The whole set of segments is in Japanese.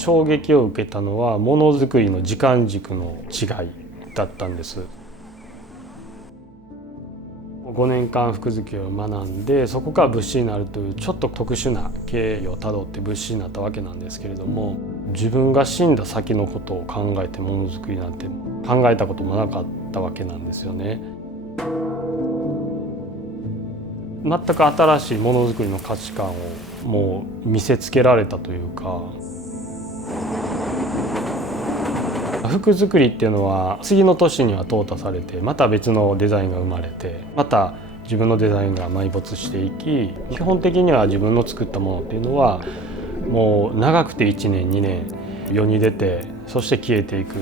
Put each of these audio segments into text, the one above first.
衝撃を受けたのはものづくりの時間軸の違いだったんです。5年間服づくりを学んで、そこから仏師になるというちょっと特殊な経緯をたどって仏師になったわけなんですけれども、自分が死んだ先のことを考えてものづくりなんて考えたこともなかったわけなんですよね。全く新しいものづくりの価値観をもう見せつけられたというか、服作りっていうのは次の年には淘汰されて、また別のデザインが生まれて、また自分のデザインが埋没していき、基本的には自分の作ったものっていうのはもう長くて1年2年世に出て、そして消えていく。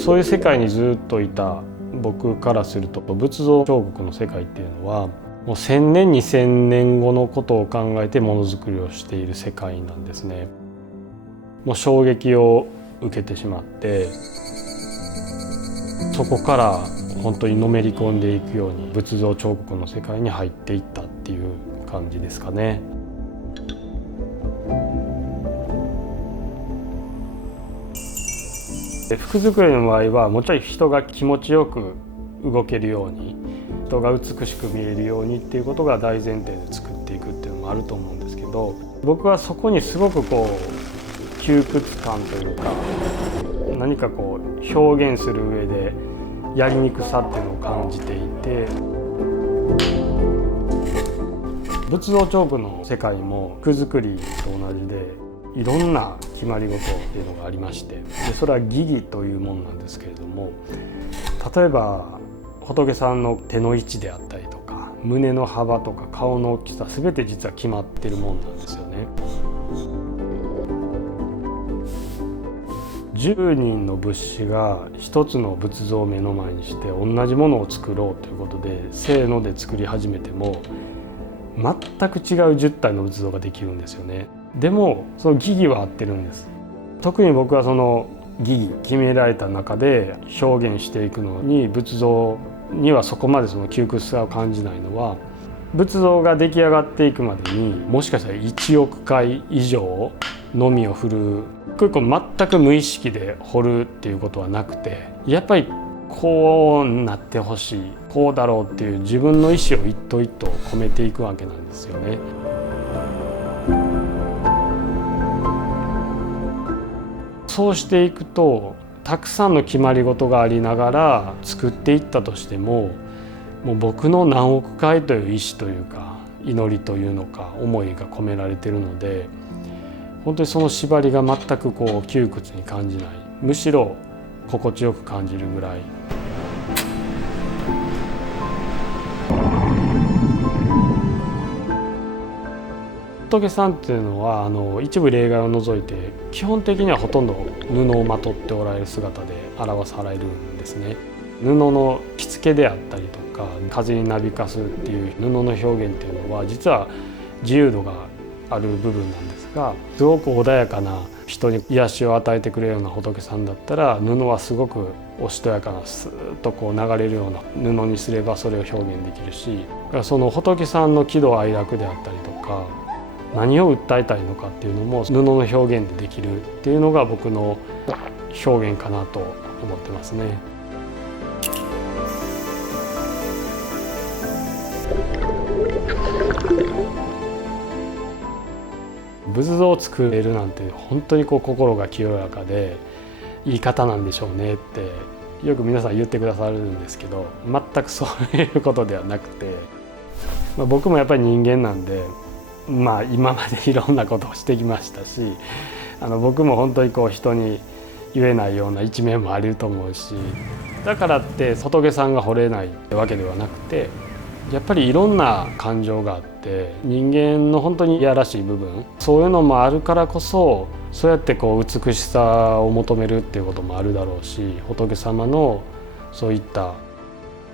そういう世界にずっといた僕からすると、仏像彫刻の世界っていうのはもう1000年2000年後のことを考えてものづくりをしている世界なんですね。もう衝撃を受けてしまって、そこから本当にのめり込んでいくように仏像彫刻の世界に入っていったっていう感じですかね。服作りの場合はもちろん人が気持ちよく動けるように、人が美しく見えるようにっていうことが大前提で作っていくっていうのもあると思うんですけど、僕はそこにすごく窮屈感というか、何か表現する上でやりにくさっていうのを感じていて、仏像彫刻の世界も服作りと同じでいろんな決まり事っていうのがありまして、それは儀儀というものなんですけれども、例えば仏さんの手の位置であったりとか、胸の幅とか顔の大きさ、全て実は決まってるもんなんですよね。10人の仏師が一つの仏像を目の前にして同じものを作ろうということでせーので作り始めても、全く違う10体の仏像ができるんですよね。でもその儀儀は合ってるんです。特に僕はその儀儀決められた中で表現していくのに、仏像にはそこまでその窮屈さを感じないのは、仏像が出来上がっていくまでにもしかしたら1億回以上のみを振る、全く無意識で彫るっていうことはなくて、やっぱりこうなってほしい、こうだろうっていう自分の意思を一頭一頭込めていくわけなんですよね。そうしていくと、たくさんの決まり事がありながら作っていったとしても、もう僕の何億回という意志というか祈りというのか思いが込められているので、本当にその縛りが全く窮屈に感じない、むしろ心地よく感じるぐらい。仏さんっていうのは一部例外を除いて基本的にはほとんど布をまとっておられる姿で表されるんですね。布の着付けであったりとか、風になびかすっていう布の表現っていうのは実は自由度がある部分なんですが、すごく穏やかな人に癒しを与えてくれるような仏さんだったら、布はすごくおしとやかなスーッと流れるような布にすればそれを表現できるし、その仏さんの喜怒哀楽であったりとか、何を訴えたいのかっていうのも布の表現でできるっていうのが僕の表現かなと思ってますね。仏像を作れるなんて本当に心が清らかでいい方なんでしょうねってよく皆さん言ってくださるんですけど、全くそういうことではなくて、僕もやっぱり人間なんで、今までいろんなことをしてきましたし、僕も本当に人に言えないような一面もあると思うし、だからって仏さんが彫れないわけではなくて、やっぱりいろんな感情があって、人間の本当にいやらしい部分、そういうのもあるからこそ、そうやって美しさを求めるっていうこともあるだろうし、仏様のそういった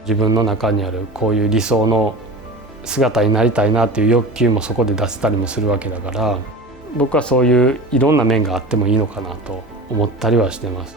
自分の中にあるこういう理想の姿になりたいなっていう欲求もそこで出せたりもするわけだから、僕はそういういろんな面があってもいいのかなと思ったりはしてます。